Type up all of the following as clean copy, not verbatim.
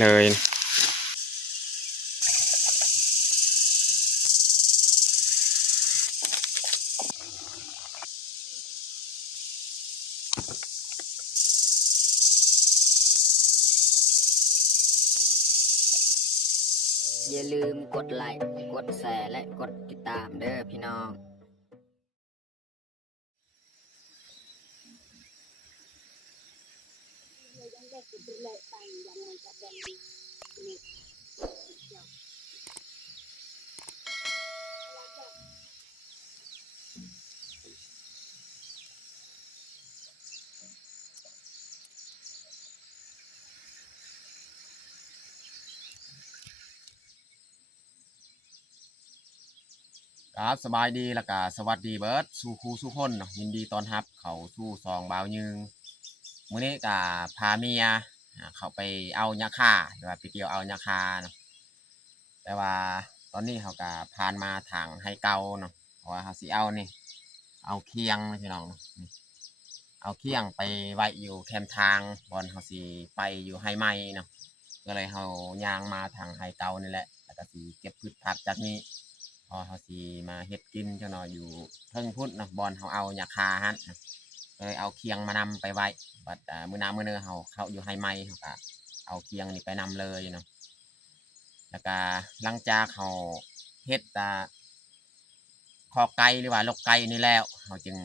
เลยอย่าลืมกดไลค์กดแชร์และกดติดตามเด้อพี่น้องครับสบายดีแล้วก็สวัสดีเบิร์ดสู่ครูสู่คนเนาะยินดีต้อนรับเขาสู่ซองบ่าวยึงมื้อนี้ก็พาเมียเขาไปเอายาค่าหรือว่าไปเกี่ยวเอายาค่าเนาะแต่ว่าตอนนี้เขาก็ผ่านมาทางให้เก่าเนาะเพราะว่าเขาสิเอานี่เอาเคียงนะพี่น้องเนาะนี่เอาเคียงไปไว้อยู่แคมทางบอนเขาสิไปอยู่ให้ใหม่เนาะก็เลยเขาย่างมาทางให้เก่านี่แหละแล้วก็สิเก็บพืชผักจากนี้ พอเขาสีมาเฮ็ดกินจังหน่อยอยู่เพิ่งพุ่นเนาะบอลเขาเอายาคาฮั่นเลยเอาเคียงมานำไปไว้บัดมื้อหน้ามื้อเนื้อเขาอยู่ให้ไหมเขาก็เอาเคียงนี่ไปนำเลยเนาะแล้วก็หลังจากเขาเฮ็ดคอไก่หรือว่าลกไก่นี่แล้วเขาจึง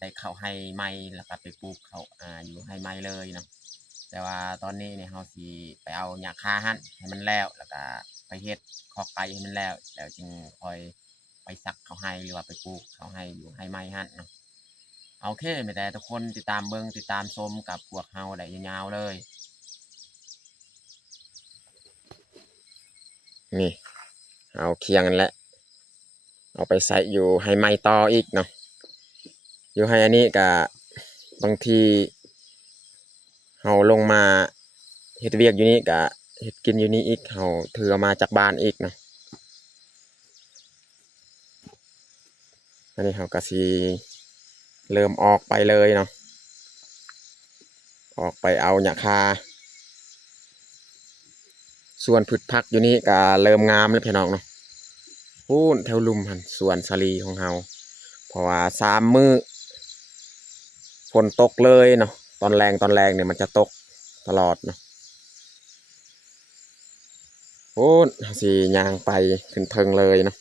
ได้เข้าให้ไหมแล้วก็ไปปลูกเขาอยู่ให้ไหมเลยเนาะแต่ว่าตอนนี้เนี่ยเขาสิไปเอายาคาหั่นให้มันแล้วก็ไปเฮ็ดคอไก่ให้มันแล้วจึงค่อย ไปซักเขาให้หรือว่าไปปลูกเขาให้อยู่ให้ไม่ฮั่นเนาะโอเคไม่แต่ทุกคนติดตามเบิ้งติดตามชมกับพวกเฮาได้ยาวๆเลยนี่เอาเคียงกันแล้วเอาไปใส่อยู่ให้ไม่ต่ออีกเนาะอยู่ให้อันนี้กับบางทีเฮาลงมาเฮ็ดเวียกอยู่นี่กะเฮ็ดกินอยู่นี่อีกเฮาถือมาจากบ้านอีกเนาะอันนี้เฮาก็สิเริ่มออกไปเลยเนาะออกไปเอาหญ้าคา ส่วนพืชผักอยู่นี่ก็เริ่มงามแล้วพี่น้องเนาะพูนแถวลุมหันสวนสาลีของเฮาเพราะว่า3 มื้อฝนตกเลยเนาะตอนแรงเนี่ยมันจะตกตลอดเนาะพูนสิย่างไปขึ้นเทิงเลยเนาะ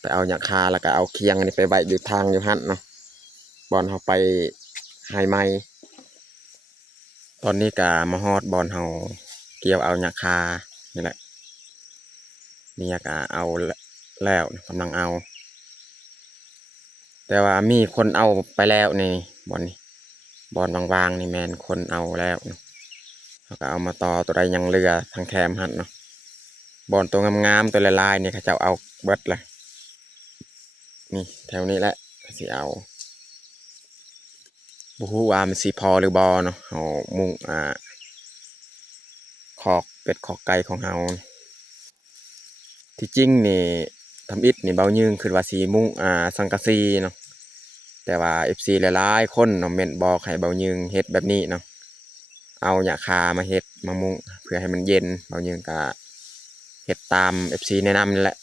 ไปเอาหญ้าคาแล้วก็เอาเคียงนี่ไปไว้อยู่ทางอยู่หั่นเนาะบอนเฮาไปให้ไม้ตอนนี้ก็มาฮอดบอนเฮาเกี่ยวเอาหญ้าคานี่แหละเมียก็เอาแล้วกำลังเอา แต่ว่ามีคนเอาไปแล้วนี่บอลนี่บอลวางๆนี่แมนคนเอาแล้วเนาะเขาก็เอามาต่อตัวใดยังเรือทางแคมหันเนาะบอลตัวงามๆตัวลายๆนี่เขาจะเอาเบิดเลยนี่แถวนี้แหละสิเอาบูฮูว่ามันสีพอหรือบอเนาะเอามุงขอกเป็ดขอกไก่ของเฮาที่จริงนี่ทำอิฐนี่เบายืงคือว่าสีมุงสังกะสีเนาะแต่ว่าเอฟซีหลายๆคนเนาะเม่นบอกให้เบายืงเฮ็ดแบบนี้เนาะ เอาหญ้าคามาเฮ็ดมามุงเพื่อให้มันเย็นเบายิงก็เฮ็ดตาม FC แนะนำนั่นแหละ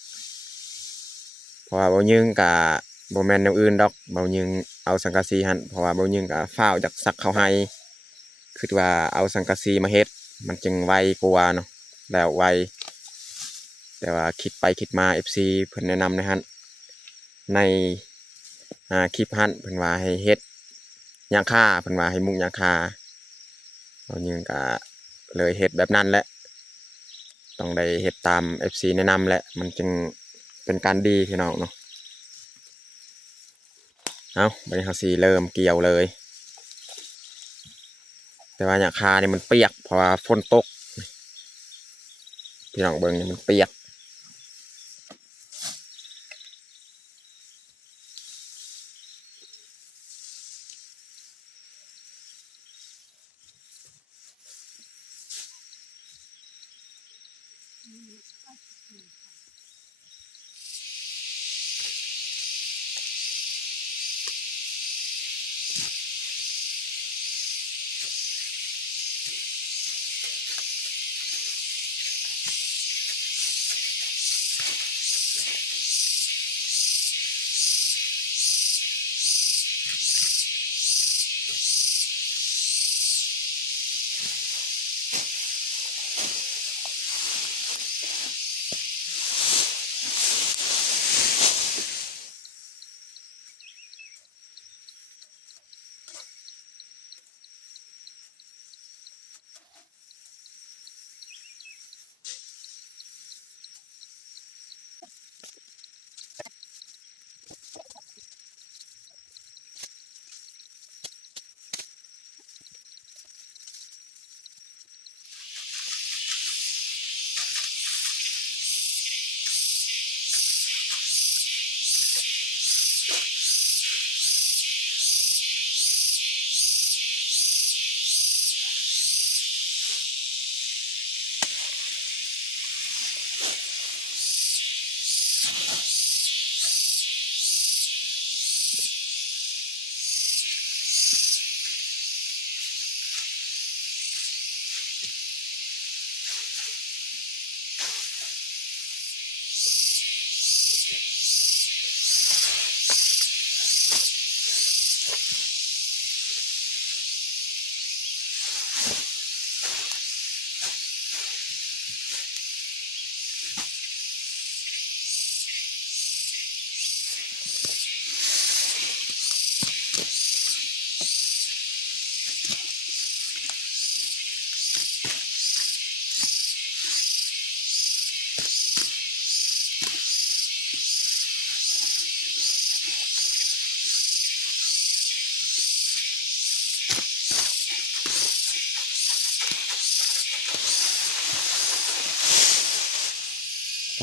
เพราะว่าเบายิงก็บ่แม่นแนวอื่นดอกเบายิงเอาสังกะสีหั่นเพราะว่าเบายิงก็ฟ้าวจากซักเข้าให้คิดว่าเอาสังกะสีมาเฮ็ดมันจึงไวกว่าเนาะแล้วไวแต่ว่าคิดไปคิดมา FC เพิ่นแนะนำในหั่นในคลิปหั่นเพิ่นว่าให้เฮ็ดหญ้าคาเพิ่นว่าให้มุงหญ้าคาเบายิงก็เลยเฮ็ดแบบนั้นแหละ ต้องได้เฮ็ดตาม FC แนะนำแหละมันจึงเป็นการดีพี่น้องเนาะเอาบัดนี้เขาสิเริ่มเกี่ยวเลยแต่ว่าหญ้าคานี่มันเปียกเพราะว่าฝนตกพี่น้องเบิ่งนี่มันเปียก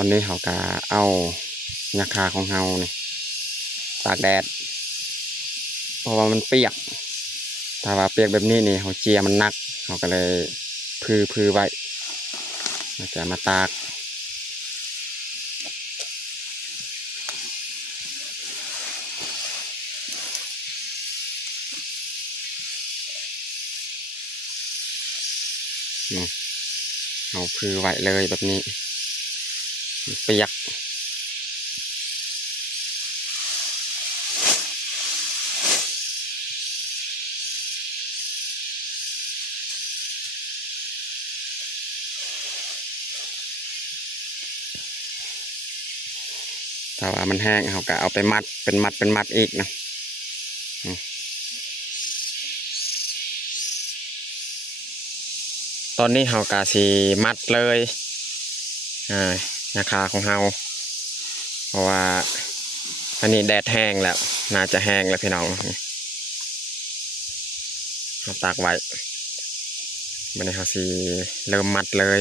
อนนี้เขาก็เอายาคาของเฮานี่ตากแดดเพราะว่ามันเปียกถ้าว่าเปียกแบบนี้นี่เขาเจียมันหนักเขาก็เลยพือไว้เราจะมาตากเอาพือไว้เลยแบบนี้เปียกถ้าว่ามันแห้งเขาก็เอาไปมัดเป็นมัดอีกนะตอนนี้เขากะสีมัดเลยราคาของเราเพราะว่าอันนี้แดดแห้งแล้วน่าจะแห้งแล้วพี่น้องเราตากไว้บันนี้เขาสีเริ่มมัดเลย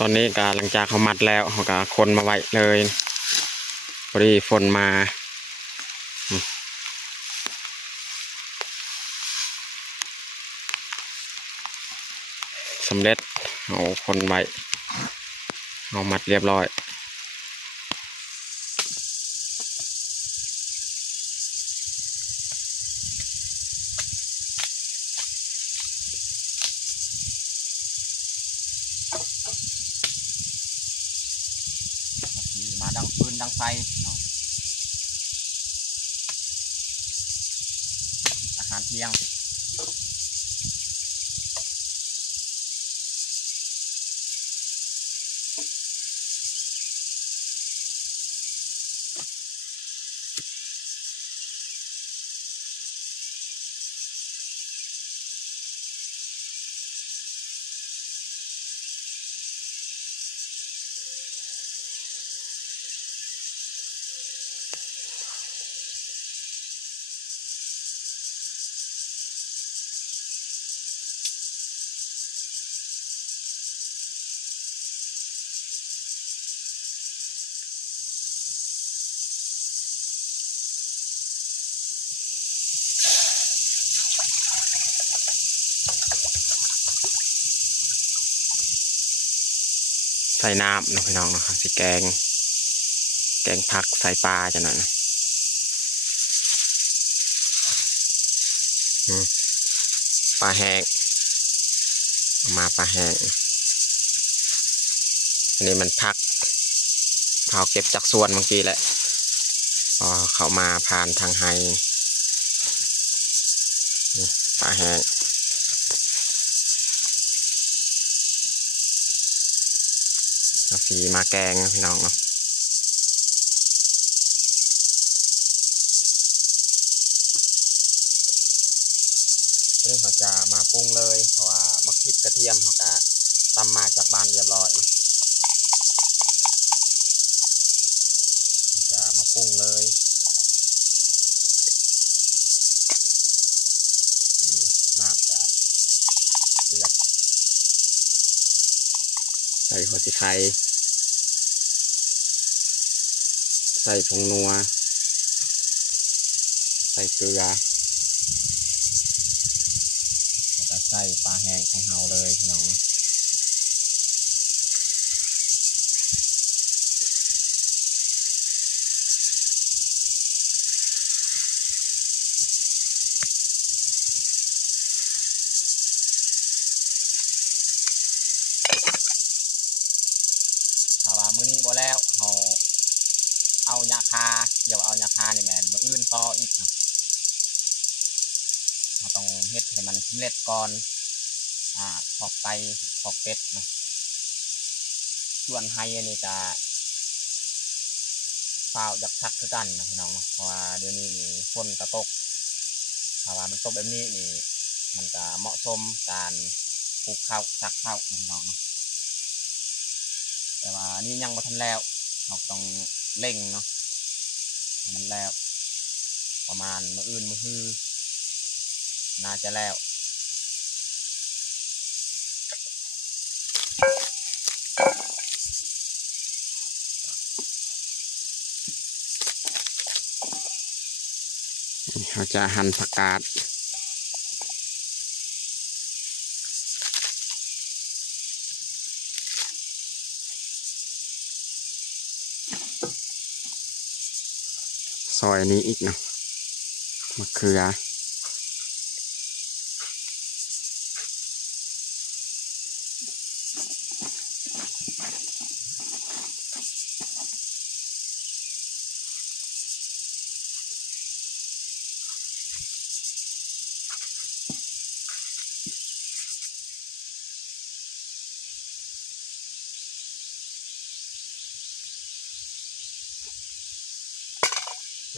ตอนนี้ก็หลังจากเขามัดแล้วเขาก็คนมาไว้เลยพอดีฝนมาสำเร็จเอาคนไว้เอามัดเรียบร้อยมาดังฟืนดังไฟอาหารเที่ยงใส่น้ำนะพี่น้องนะครับสิแกงผักใส่ปลาจะหน่อยนะปลาแห้งเอามาปลาแห้งอันนี้มันผักเผาเก็บจากสวนเมื่อกี้แหละพอเขามาผ่านทางไฮ นี่ปลาแห้งเอาสีมาแกงนะพี่น้องเนาะวันนี้เขาจะมาปรุงเลยเพราะว่ามักพริกกระเทียมเขาจะตำมาจากบ้านเรียบร้อยเนาะเขาจะมาปรุงเลยน้ำจะเดือดใส่หัวสิไข่ใส่ผงนัวใส่เกลือแล้วก็ใส่ปลาแห้งของเราเลยพี่น้องถ้าว่ามื้อนี้บ่แล้วเราเอายาคาเดี๋ยวเอายาคานี่แม่นมื้ออื่นต่ออีกเนาะเราต้องเฮ็ดให้มันสำเร็จก่อนขอกไก่ขอกเป็ดเนาะส่วนไฮอันนี้จะฝ้าวยักซักคือกันนะพี่น้องเนาะเพราะว่าเดี๋ยวนี้มีฝนกระตกถ้าว่ามันตกแบบนี้นี่มันจะเหมาะสมการปลูกข้าวซักข้าวนะพี่น้องเนาะแต่ว่านี่ยังบ่ทันแล้วเราต้องเร่งเนาะให้มันแล้วประมาณมื้ออื่นมื้อฮื้อน่าจะแล้วเราจะหั่นผักกาดซอยนี้อีกเนาะมะเขือ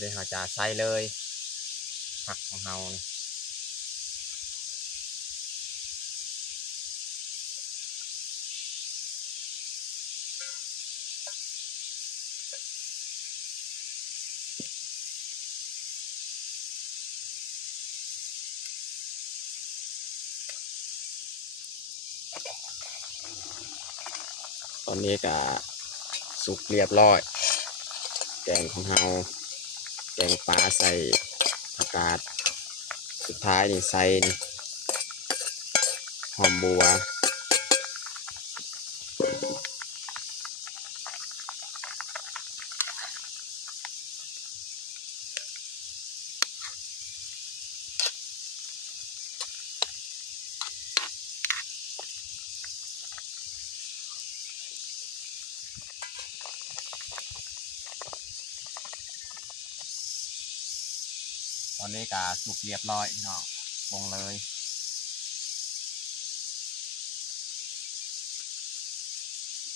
เดี๋ยวเราจะใส่เลยผักของเรานี่ตอนนี้ก็สุกเรียบร้อยแกงของเราแกงปลาใส่ผักกาดสุดท้ายนี่ใส่นี่หอมบัวตอนนี้ก็สุกเรียบร้อยเนาะปรุงเลย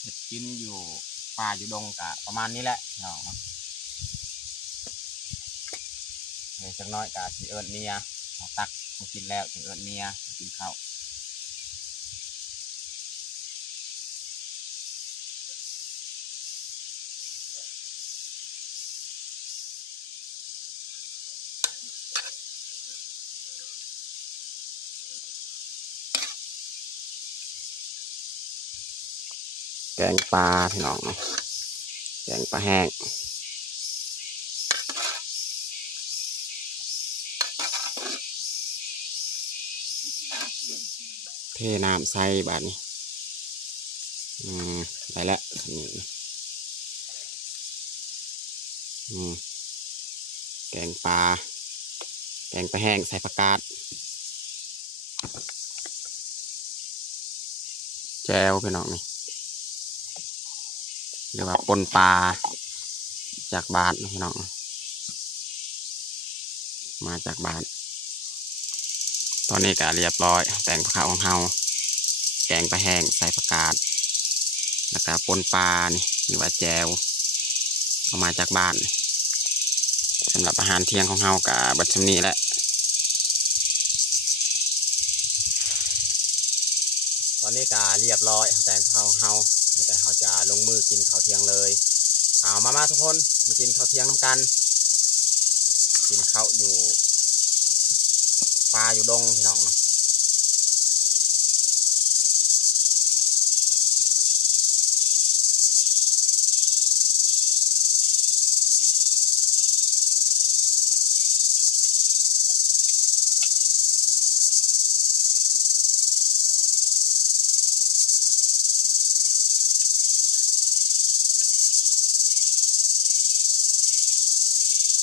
เห็ดกินอยู่ป่าอยู่ดงกะประมาณนี้แหละเนาะเดี๋ยวจักน้อยกะสิเอิญเมียเอาตักมากินแล้วสิเอิญเมียมากินข้าวแกงปลาพี่น้องเนาะแกงปลาแห้งเทน้ำใส่บาดนี้ได้แล้วนี่แกงปลาแกงปลาแห้งใส่ผักกาดแจวพี่น้องนี่เรียกว่าปนปลาจากบ้านพี่น้องมาจากบ้าน ตอนนี้ก็เรียบร้อยแต่งข้าวของเฮาแกงปลาแห้งใส่ผักกาดแล้วก็ปนปลานี่หรือว่าแจวเอามาจากบ้านสำหรับอาหารเที่ยงของเฮากับบัดชำนี้แหละตอนนี้ก็เรียบร้อยแต่งข้าวของเฮาแต่เฮาจะลงมือกินข้าวเที่ยงเลยเอามาทุกคนมากินข้าวเที่ยงน้ำกันกินข้าวอยู่ปลาอยู่ดงพี่น้องเนาะ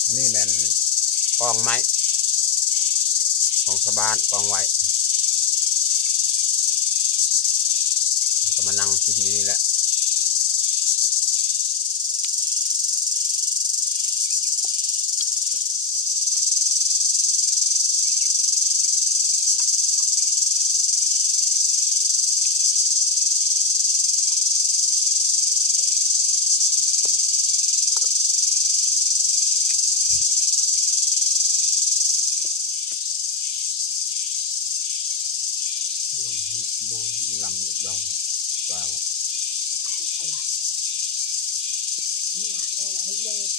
อันนี้เป็นกองไม้ของชาวบ้านกองไว้ก็มานั่งกินอยู่นี่แหละลำอีกดองเปล่า Dạ, đây là cái dây